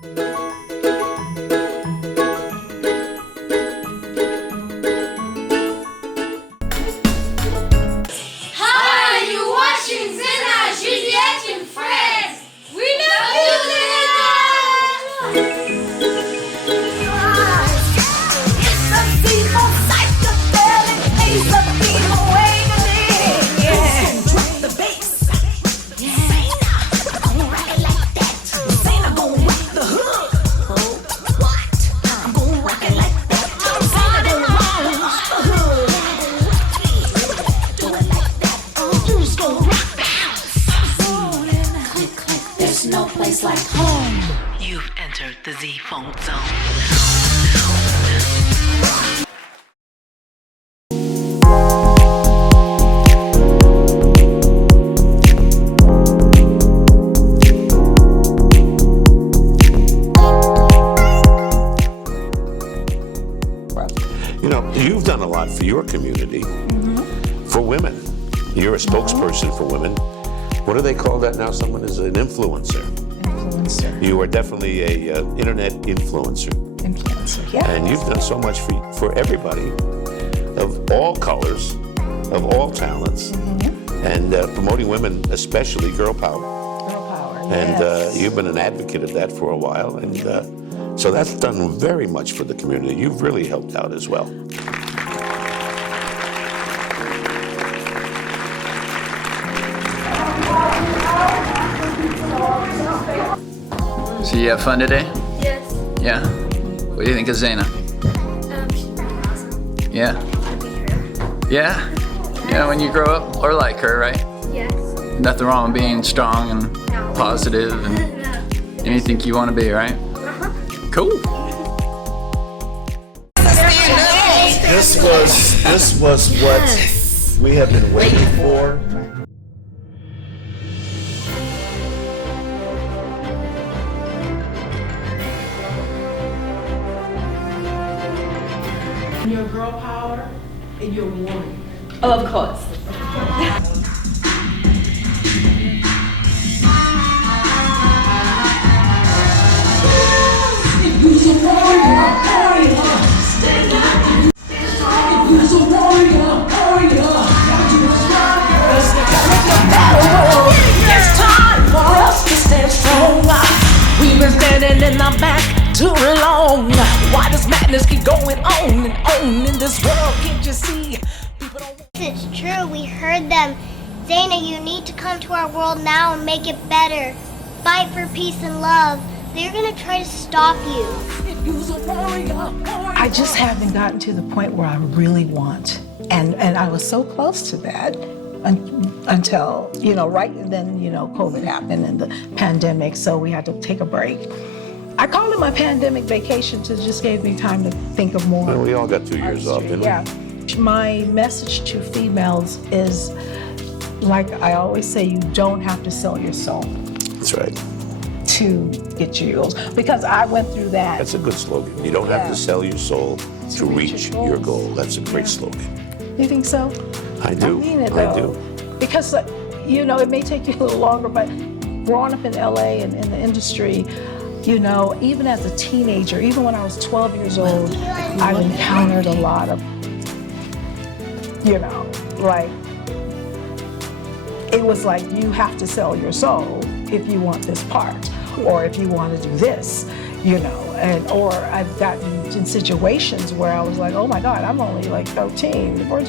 Hi, you're watching Zaina Juliette and Friends. We love you, Zaina! It's a feeble psychedelic phase of being awakening. Yeah. Drop the bass. Zaina, gonna rock it like that. Zaina gonna rock the hook. Oh, what? I'm gonna rock it like that. Zaina gonna rock the hood. Do it like that. Who's gonna rock the house? Click, click. There's no place like home. You've entered the Z-Funk Zone. You know, you've done a lot for your community, for women. You're a spokesperson for women. What do they call that now? Someone is an influencer. Influencer. You are definitely a internet influencer. Influencer, yeah. And you've done so much for everybody of all colors, of all talents, and promoting women, especially girl power. Girl power, And yes. you've been an advocate of that for a while. And so that's done very much for the community. You've really helped out as well. So you have fun today? Yes. Yeah. What do you think of Zaina? She's pretty awesome. Yeah. I'll be her. Yeah? Yeah, when you grow up, or like her, right? Yes. Nothing wrong with being strong and No. positive and No. anything you want to be, right? Cool. This was what we have been waiting for. Your girl power and your woman. Oh, of course. It's time for us to stand strong. We've been standing in the back too long. Why does madness keep going on and on in this world? Can't you see? People don't. It's true, we heard them. Zaina, you need to come to our world now and make it better. Fight for peace and love. They're gonna try to stop you. I just haven't gotten to the point where I really want. And I was so close to that until, you know, right then, you know, COVID happened and the pandemic, so we had to take a break. I called it my pandemic vacation to just gave me time to think of more. Well, we all got 2 years off, didn't we? Yeah. My message to females is, like I always say, you don't have to sell your soul That's right. to get your goals. Because I went through that. That's a good slogan. You don't have to sell your soul to reach your goal. That's a great slogan. You think so? I do. I mean it, I though. do. Because, you know, it may take you a little longer, but growing up in LA and in the industry, you know, even as a teenager, even when I was 12 years old, I encountered a lot of, you know, like, it was like you have to sell your soul if you want this part, or if you want to do this, you know, or I've gotten in situations where I was like, oh my God, I'm only like 13. What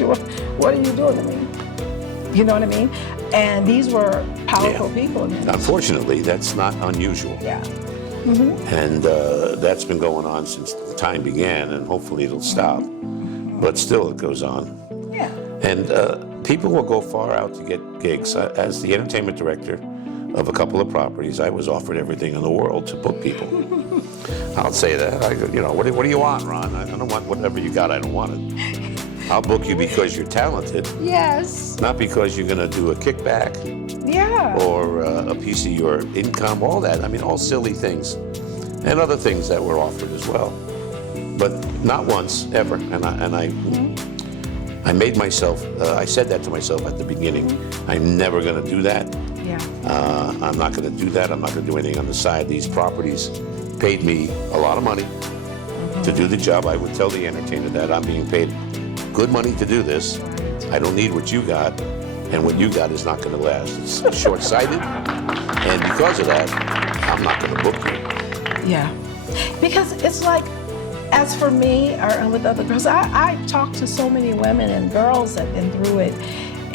are you doing to me? You know what I mean? And these were powerful people. Unfortunately, that's not unusual. Yeah. And that's been going on since time began, and hopefully it'll stop. But still, it goes on. Yeah. And people will go far out to get gigs. As the entertainment director of a couple of properties, I was offered everything in the world to book people. I'll say that. You know, what do you want, Ron? I don't want whatever you got. I don't want it. I'll book you because you're talented. Yes. Not because you're going to do a kickback. Yeah. Or a piece of your income, all that. I mean, all silly things. And other things that were offered as well. But not once, ever. And I made myself, I said that to myself at the beginning. I'm never going to do that. Yeah. I'm not going to do that. I'm not going to do anything on the side. These properties paid me a lot of money to do the job. I would tell the entertainer that I'm being paid good money to do this. I don't need what you got, and what you got is not going to last. It's short-sighted, and because of that, I'm not going to book you. Yeah, because it's like, as for me, or with other girls, I talk to so many women and girls that have been through it,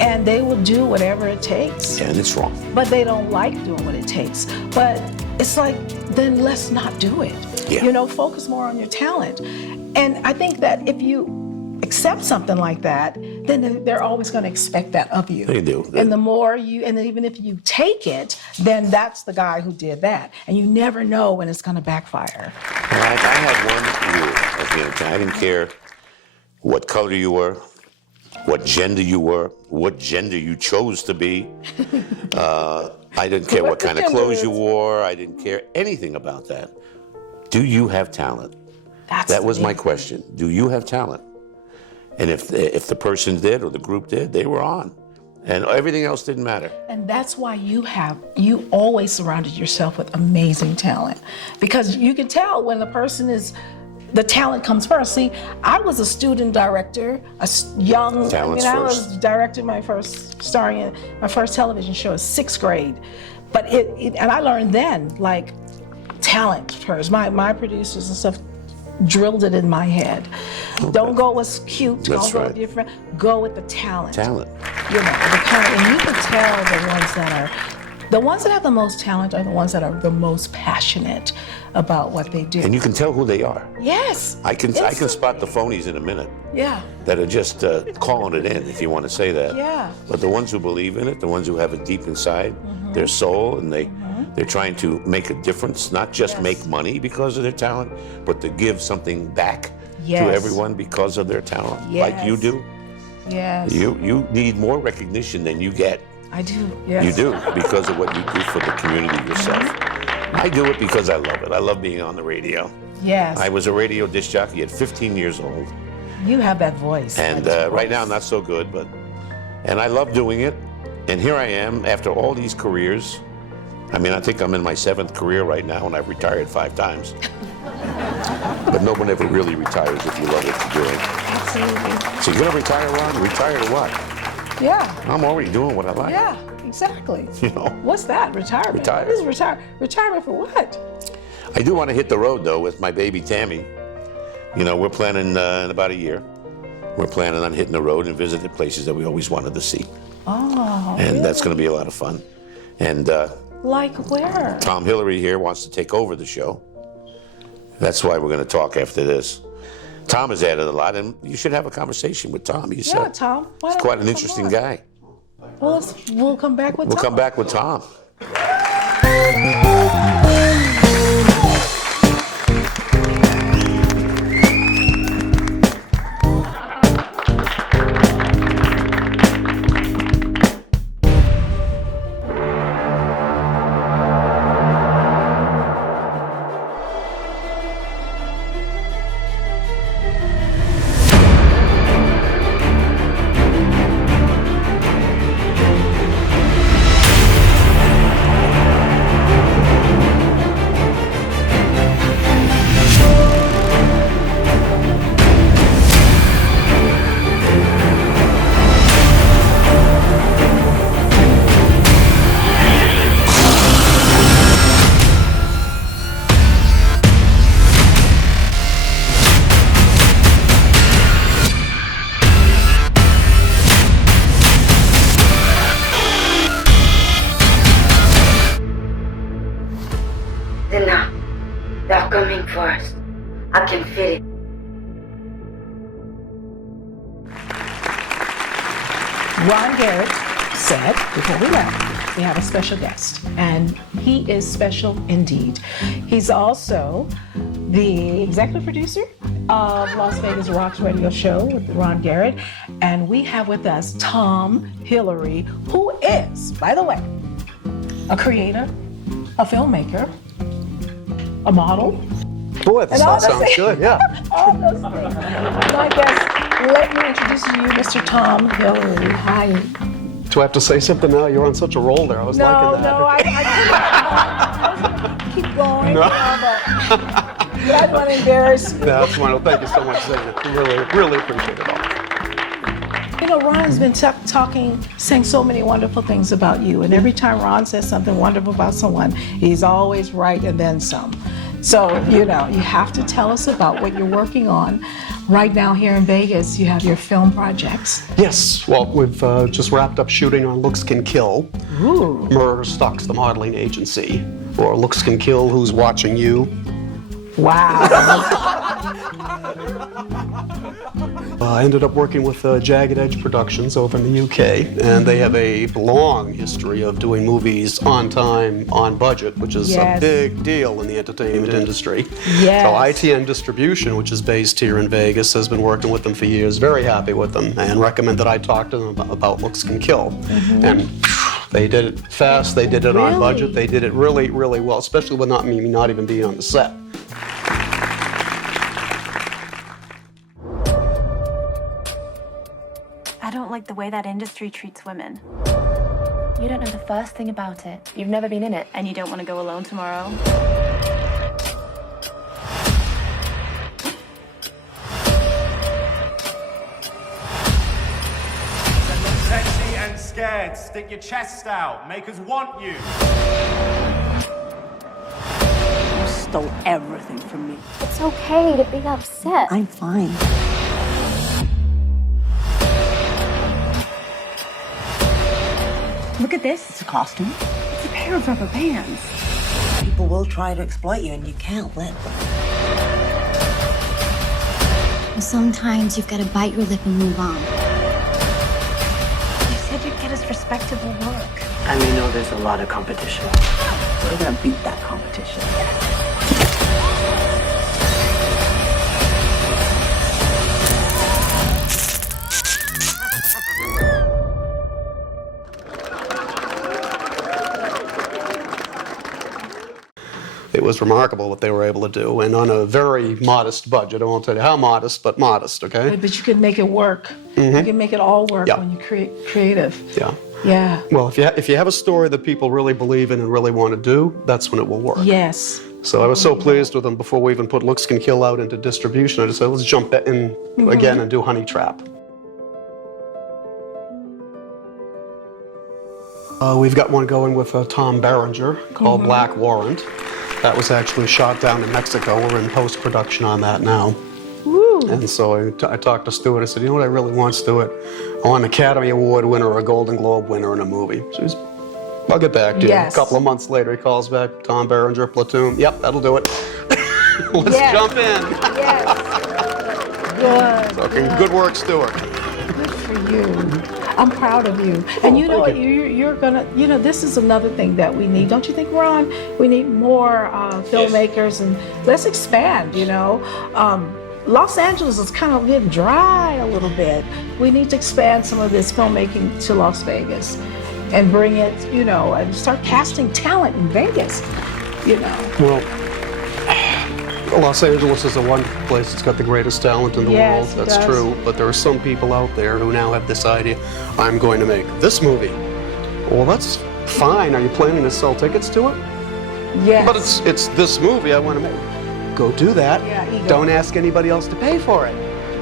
and they will do whatever it takes. And it's wrong. But they don't like doing what it takes. But it's like, then let's not do it. Yeah. You know, focus more on your talent. And I think that if you accept something like that, then they're always going to expect that of you. They do. And the more you, and even if you take it, then that's the guy who did that. And you never know when it's going to backfire. Well, I had one rule at the entertainer. I didn't care what color you were, what gender you were, what gender you chose to be. I didn't care what kind of clothes you wore. I didn't care anything about that. Do you have talent? That was my question. Do you have talent? And if the person did or the group did, they were on. And everything else didn't matter. And that's why you always surrounded yourself with amazing talent. Because you can tell when the person is, the talent comes first. See, I was a student director, I was directing my first, starring in my first television show in 6th grade. But and I learned then, like, talent first. My producers and stuff drilled it in my head. Okay. Don't go what's cute, don't go with different, go with the talent. Talent. You know, the kind, and you can tell the ones that have the most talent are the ones that are the most passionate about what they do. And you can tell who they are. Yes. I can spot the phonies in a minute. Yeah. That are just calling it in, if you want to say that. Yeah. But the ones who believe in it, the ones who have it deep inside, their soul, and they're trying to make a difference, not just make money because of their talent, but to give something back to everyone because of their talent, like you do. Yes. You need more recognition than you get. I do, yes. You do, because of what you do for the community yourself. I do it because I love it. I love being on the radio. Yes. I was a radio disc jockey at 15 years old. You have that voice. And right now, not so good, and I love doing it. And here I am, after all these careers. I mean, I think I'm in my 7th career right now, and I've retired 5 times. But no one ever really retires if you love what you're doing. Absolutely. So you're gonna retire, Ron? Retire to what? Yeah. I'm already doing what I like. Yeah, exactly. You know? What's that? Retirement? Retire. What is retirement for what? I do want to hit the road, though, with my baby Tammy. You know, we're planning in about a year. We're planning on hitting the road and visiting places that we always wanted to see. Oh, and really? That's going to be a lot of fun. And like where? Tom Hillery here wants to take over the show. That's why we're going to talk after this. Tom has added a lot, and you should have a conversation with Tom. He's Tom. He's quite an interesting guy. Well, we'll come back with Tom. We'll come back with Tom. They're coming for us. I can feel it. Ron Garrett said before we left, we have a special guest, and he is special indeed. He's also the executive producer of Las Vegas Rocks radio show with Ron Garrett, and we have with us Tom Hillery, who is, by the way, a creator, a filmmaker, a model. Boy, that sounds good, yeah. All those things. My guest, let me introduce to you Mr. Tom Hillery. Hi, Do I have to say something now? You're on such a roll there. I was liking that. No, I keep going. No. But I don't want to embarrass you. That's wonderful. Thank you so much, Zaina. Really appreciate it all. You know, Ron's been saying so many wonderful things about you, and every time Ron says something wonderful about someone, he's always right and then some. So, you know, you have to tell us about what you're working on. Right now here in Vegas, you have your film projects. Yes, well, we've just wrapped up shooting on Looks Can Kill. Ooh. Murder Stalks the Modeling Agency, or Looks Can Kill, Who's Watching You. Wow. I ended up working with Jagged Edge Productions over in the UK, and they have a long history of doing movies on time, on budget, which is a big deal in the entertainment industry. Yes. So ITN Distribution, which is based here in Vegas, has been working with them for years, very happy with them, and recommend that I talk to them about Looks Can Kill. Mm-hmm. And they did it fast, they did it on budget, they did it really well, especially with not even being on the set. I don't like the way that industry treats women. You don't know the first thing about it. You've never been in it, and you don't want to go alone tomorrow. Sexy and scared, stick your chest out, make us want you. You stole everything from me. It's okay to be upset. I'm fine. Look at this. It's a costume. It's a pair of rubber bands. People will try to exploit you, and you can't let them. Sometimes you've got to bite your lip and move on. You said you'd get us respectable work. And we know there's a lot of competition. We're gonna beat that competition. It was remarkable what they were able to do, and on a very modest budget. I won't tell you how modest, but modest, okay? But you can make it work. Mm-hmm. You can make it all work when you create creative. Yeah. Yeah. Well, if you have a story that people really believe in and really want to do, that's when it will work. Yes. So I was so pleased with them before we even put Looks Can Kill out into distribution. I just said, let's jump in again and do Honey Trap. We've got one going with Tom Berenger called Black Warrant. That was actually shot down in Mexico. We're in post-production on that now. Woo. And so I talked to Stuart. I said, you know what I really want, Stuart? I want an Academy Award winner or a Golden Globe winner in a movie. So he's, I'll get back to you. Yes. A couple of months later, he calls back, Tom Berenger, Platoon. Yep, that'll do it. Let's jump in. Yes. Good. Okay, good work, Stuart. Good for you. I'm proud of you. And you know what? You're gonna. You know, this is another thing that we need. Don't you think, Ron? We need more filmmakers, and let's expand. You know, Los Angeles is kind of getting dry a little bit. We need to expand some of this filmmaking to Las Vegas, and bring it. You know, and start casting talent in Vegas. You know. Well, Los Angeles is a wonderful place. It's got the greatest talent in the world. That's true. But there are some people out there who now have this idea, I'm going to make this movie. Well, that's fine. Are you planning to sell tickets to it? Yes. But it's this movie I want to make. Go do that. Yeah, don't ask anybody else to pay for it.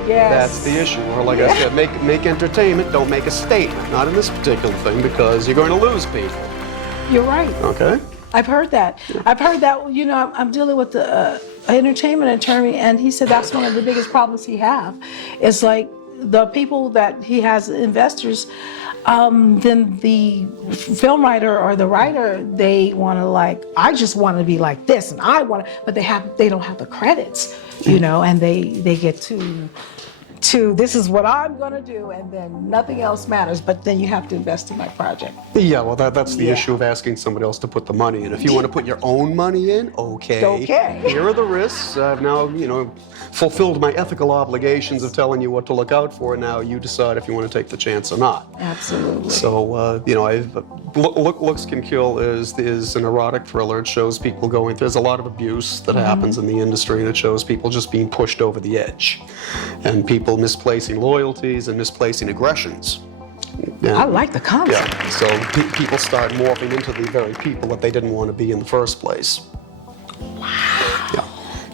Yes. That's the issue. Or like I said, make entertainment, don't make a statement. Not in this particular thing, because you're going to lose people. You're right. Okay. I've heard that. I've heard that. You know, I'm dealing with the entertainment attorney, and he said that's one of the biggest problems he have. It's like the people that he has investors, then the film writer or the writer, they want to I just want to be like this, and I want to, but they don't have the credits, you know, and they get to this is what I'm going to do, and then nothing else matters, but then you have to invest in my project. Yeah, well, that's the issue of asking somebody else to put the money in. If you want to put your own money in, okay. Okay. Here are the risks. I've now, fulfilled my ethical obligations of telling you what to look out for, and now you decide if you want to take the chance or not. Absolutely. So, Looks Can Kill is an erotic thriller. It shows people going, there's a lot of abuse that happens in the industry, and it shows people just being pushed over the edge. And people misplacing loyalties and misplacing aggressions. I like the concept. Yeah, so people start morphing into the very people that they didn't want to be in the first place. Wow.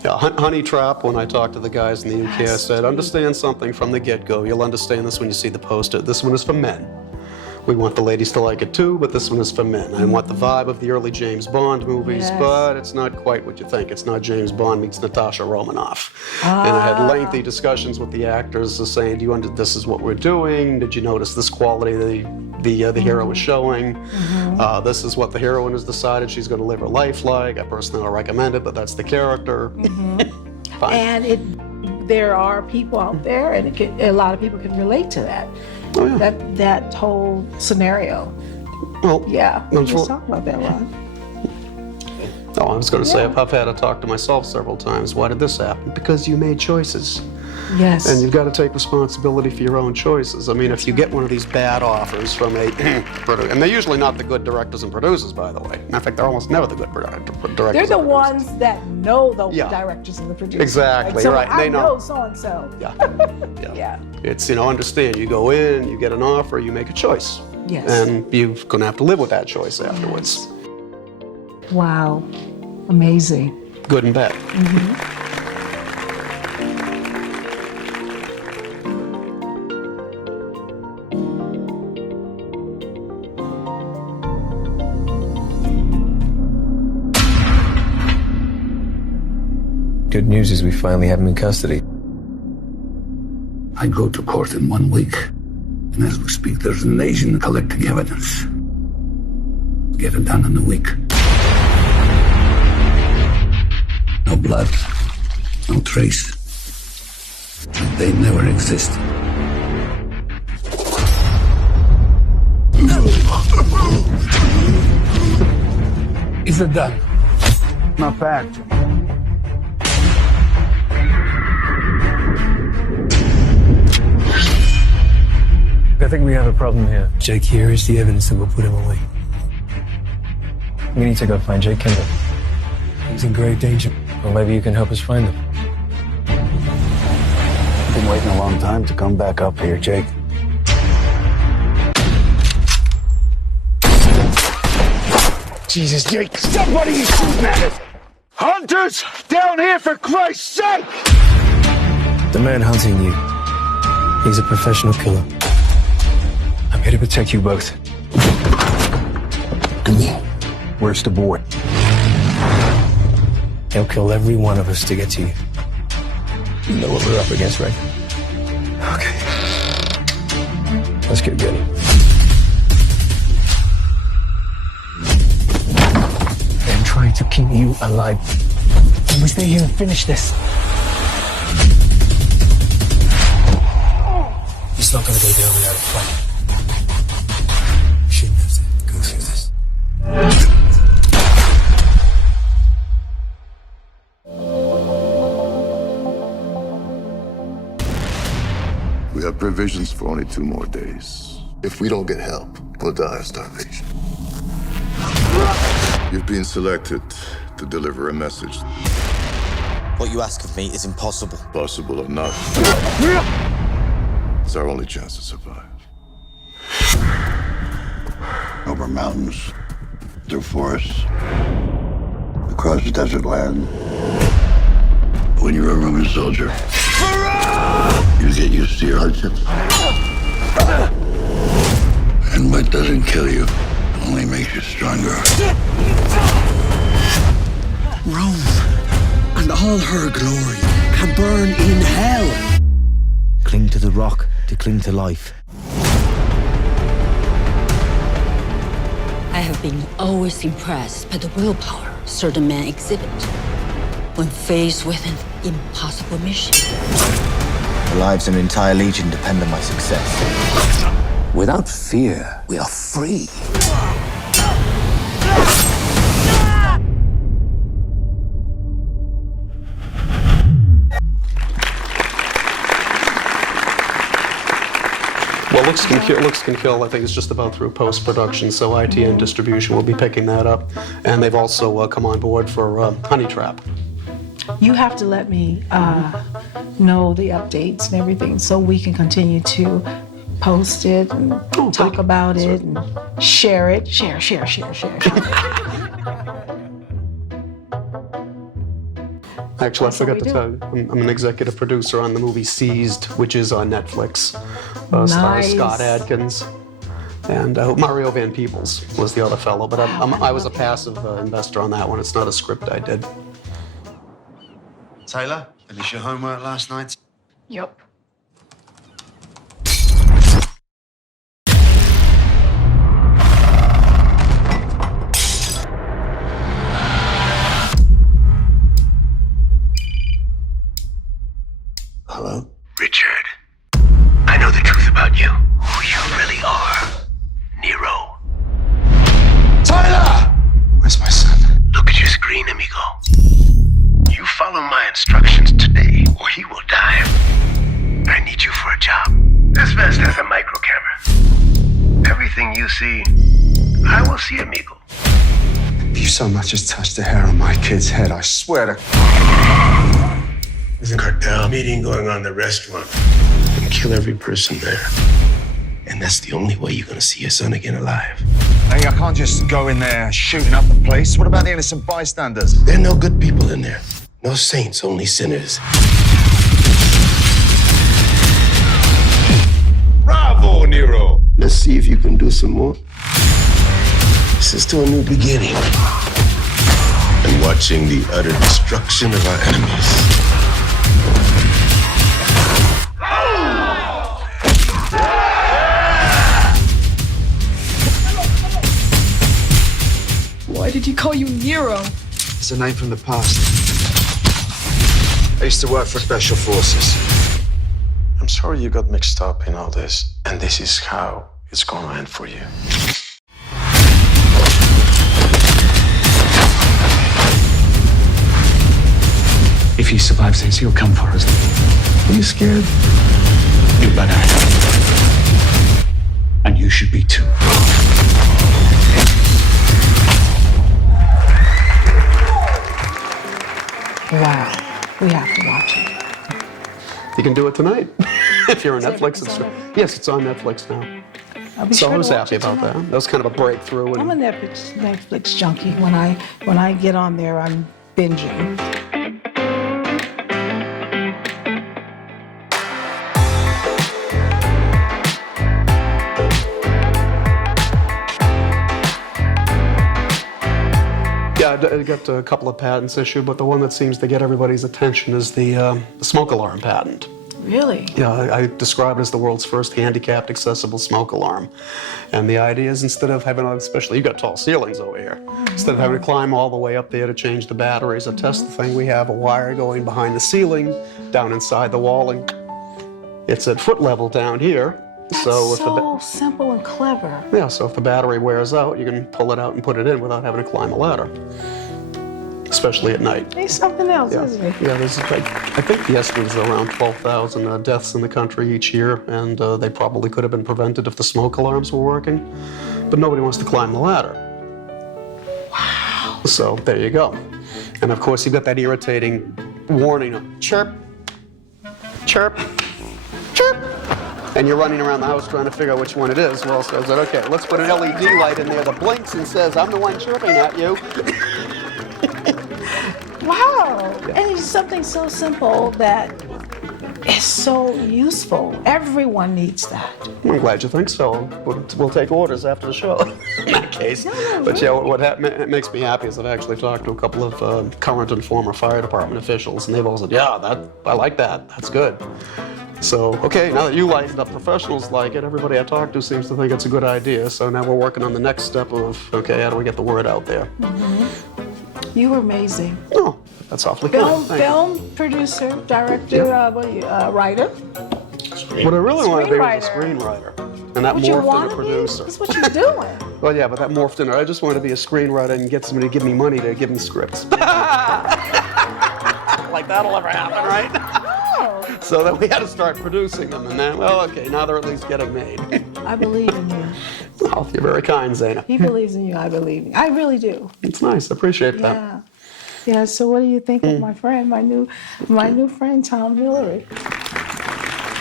Yeah, Honey Trap, when I talked to the guys in the UK, I said, understand something from the get-go. You'll understand this when you see the poster. This one is for men. We want the ladies to like it too, but this one is for men. I want the vibe of the early James Bond movies, but it's not quite what you think. It's not James Bond meets Natasha Romanoff. And I had lengthy discussions with the actors saying, this is what we're doing. Did you notice this quality the hero is showing? This is what the heroine has decided she's going to live her life like. I personally don't recommend it, but that's the character. Fine. And there are people out there, and a lot of people can relate to that. Oh, yeah. That whole scenario. Well, yeah. Let's talk about that, Ron. No, I was going to say, I've had to talk to myself several times. Why did this happen? Because you made choices. Yes. And you've got to take responsibility for your own choices. I mean, if you get one of these bad offers from a producer, and they're usually not the good directors and producers, by the way. In fact, they're almost never the good directors. They're the ones that know the directors and the producers. Exactly, like, so right. I they know so-and-so. Yeah. It's, understand, you go in, you get an offer, you make a choice. Yes. And you're going to have to live with that choice afterwards. Wow. Amazing. Good and bad. Good news is we finally have him in custody. I go to court in 1 week, and as we speak, there's an agent collecting evidence. Get it done in a week. No blood, no trace. They never existed. Is it done? Not fact. I think we have a problem here. Jake, here is the evidence that will put him away. We need to go find Jake Kendall. He's in grave danger. Or maybe you can help us find him. I've been waiting a long time to come back up here, Jake. Jesus, Jake, somebody is shooting at us! Hunters! Down here, for Christ's sake! The man hunting you, he's a professional killer. I'm here to protect you both. Where's the boy? He'll kill every one of us to get to you. You know what we're up against, right? Okay. Let's get going. I'm trying to keep you alive. Can we stay here and finish this? It's not gonna go down without a fight. We shouldn't have to go through this. We have provisions for only 2 more days. If we don't get help, we'll die of starvation. You've been selected to deliver a message. What you ask of me is impossible. Possible or not, it's our only chance to survive. Over mountains, through forests, across desert land. When you're a Roman soldier, you get used to your hardships. And what doesn't kill you only makes you stronger. Rome and all her glory can burn in hell. Cling to the rock to cling to life. I have been always impressed by the willpower certain men exhibit when faced with an impossible mission. The lives of an entire legion depend on my success. Without fear, we are free. Well, Looks Can Kill, I think, is just about through post-production, so ITN Distribution will be picking that up. And they've also come on board for Honey Trap. You have to let me know the updates and everything so we can continue to post it. And talk about it and share it. Share. Actually, I forgot to tell you, I'm an executive producer on the movie Seized, which is on Netflix. Stars Scott Adkins. And Mario Van Peebles was the other fellow, but I was a passive investor on that one. It's not a script I did. Taylor, finish your homework last night? Yep. Hello? Richard, I know the truth about you. Who you really are. Nero. Tyler! Where's my son? Look at your screen, amigo. You follow my instructions today, or he will die. I need you for a job. This vest has a micro camera. Everything you see, I will see, amigo. If you so much as touch the hair on my kid's head, I swear to... There's a cartel meeting going on in the restaurant. And kill every person there. And that's the only way you're gonna see your son again alive. Hey, I can't just go in there shooting up the place. What about the innocent bystanders? There are no good people in there. No saints, only sinners. Bravo, Nero! Let's see if you can do some more. This is to a new beginning. And watching the utter destruction of our enemies. Why did he call you Nero? It's a name from the past. I used to work for Special Forces. I'm sorry you got mixed up in all this, and this is how it's gonna end for you. If he survives this, he'll come for us. Are you scared? You better. And you should be too. Wow, we have to watch it. You can do it tonight. If you're on Netflix. Yes, it's on Netflix now. So I was happy about that. That was kind of a breakthrough. I'm a Netflix junkie. When I get on there, I'm binging. Yeah, I got a couple of patents issued, but the one that seems to get everybody's attention is the smoke alarm patent. Really? Yeah, I describe it as the world's first handicapped accessible smoke alarm. And the idea is instead of having, especially you've got tall ceilings over here, instead of having to climb all the way up there to change the batteries or test the thing, we have a wire going behind the ceiling, down inside the walling. It's at foot level down here. That's so simple and clever. Yeah, so if the battery wears out, you can pull it out and put it in without having to climb a ladder. Especially at night. He's something else, isn't he? Yeah, there's, I think the estimate is around 12,000 deaths in the country each year, and they probably could have been prevented if the smoke alarms were working. But nobody wants to climb the ladder. Wow. So there you go. And of course, you've got that irritating warning of chirp, chirp, chirp. And you're running around the house trying to figure out which one it is. Well, so I said, okay, let's put an LED light in there that blinks and says, I'm the one chirping at you. Wow. Yeah. And it's something so simple that is so useful. Everyone needs that. I'm glad you think so. We'll take orders after the show in that case. But yeah, what makes me happy is I've actually talked to a couple of current and former fire department officials, and they've all said, yeah, I like that. That's good. So, okay, now that you like it, the professionals like it, everybody I talk to seems to think it's a good idea. So now we're working on the next step of, okay, how do we get the word out there? Mm-hmm. You were amazing. Oh, that's awfully kind. Film producer, director, writer. What I really want to be was a screenwriter. And that morphed into producer. That's what you're doing. Well, yeah, but that morphed into, I just wanted to be a screenwriter and get somebody to give me money to give them scripts. Like that'll ever happen, right? So then we had to start producing them, and then, well, okay, now they're at least getting made. I believe in you. Oh, you're very kind, Zaina. He believes in you, I believe in you. I really do. It's nice, I appreciate that. Yeah. Yeah, so what do you think of my friend, my new friend, Tom Hillery?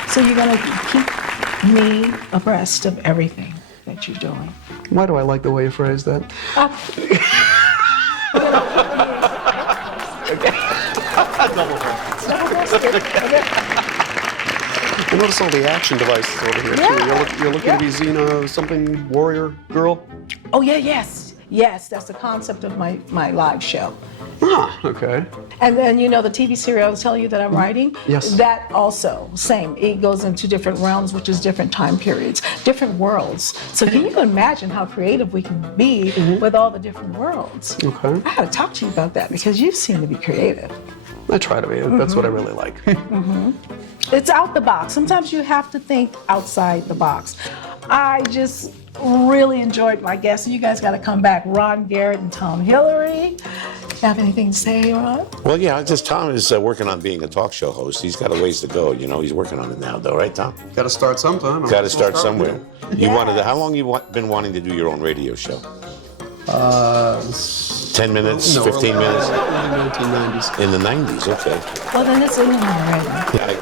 So you're gonna keep me abreast of everything. what you're doing. Why do I like the way you phrase that? I notice all the action devices over here, too. You're looking to be Zaina something warrior girl? Oh, yeah, yes. Yes, that's the concept of my live show. Ah, okay. And then, you know, the TV series I was telling you that I'm writing? Yes. That also, same. It goes into different realms, which is different time periods, different worlds. So can you imagine how creative we can be with all the different worlds? Okay. I gotta talk to you about that because you seem to be creative. I try to be. That's what I really like. It's out the box. Sometimes you have to think outside the box. I just really enjoyed my guests. You guys got to come back. Ron, Garrett, and Tom Hillery. You have anything to say, Ron? Well, yeah, just Tom is working on being a talk show host. He's got a ways to go. You know, he's working on it now, though, right, Tom? Got to start sometime. Got to start somewhere. You wanted to, how long you been wanting to do your own radio show? 10 minutes, no, 15 minutes? Early 1990s. In the 90s, okay. Well, then it's in there already. Yeah, I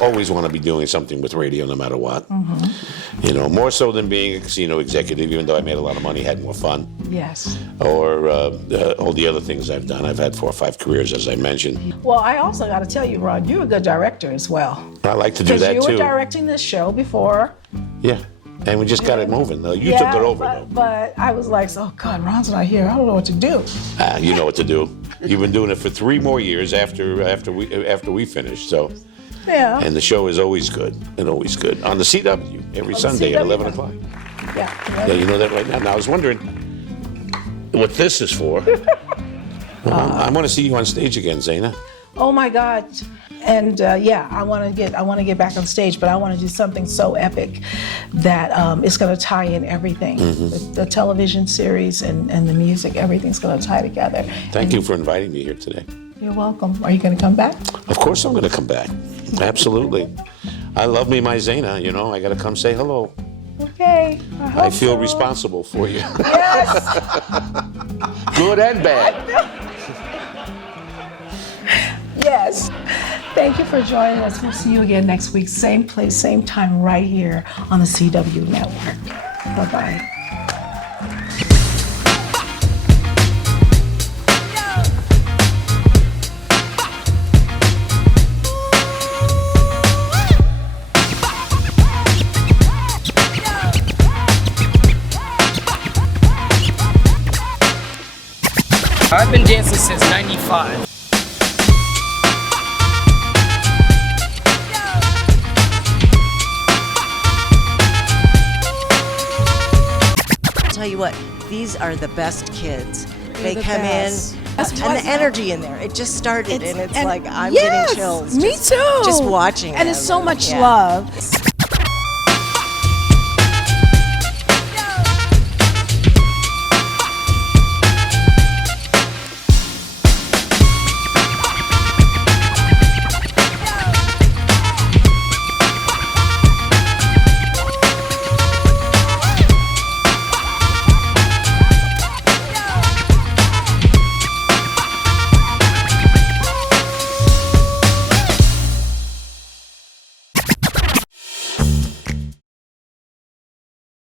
always want to be doing something with radio no matter what. You know, more so than being a casino executive, even though I made a lot of money, had more fun. Yes. Or all the other things I've done. I've had 4 or 5 careers, as I mentioned. Well, I also got to tell you, Ron, you're a good director as well. I like to do that, too. Because you were directing this show before. Yeah. And we just got it moving. You took it over, though. But I was like, oh, God, Ron's not here. I don't know what to do. You know what to do. You've been doing it for 3 more years after we finished, so. Yeah. And the show is always good, and always good. On the CW, every Sunday at 11 o'clock. Yeah. Yeah, you know that right now. Now, I was wondering what this is for. I want to see you on stage again, Zaina. Oh, my God. And yeah, I want to get back on stage, but I want to do something so epic that it's going to tie in everything. The television series and the music, everything's going to tie together. Thank you for inviting me here today. You're welcome. Are you going to come back? Of course I'm going to come back. Absolutely. I love me my Zaina, you know. I got to come say hello. Okay. I feel responsible for you. Yes. Good and bad. Yes. Thank you for joining us. We'll see you again next week. Same place, same time, right here on the CW Network. Bye-bye. I've been dancing since '95. Tell you what, these are the best kids. They the come best. in, That's and what's- the energy in there. It just started, and it's like I'm yes, getting chills. Me just, too. Just watching And them. it's so much Yeah. love.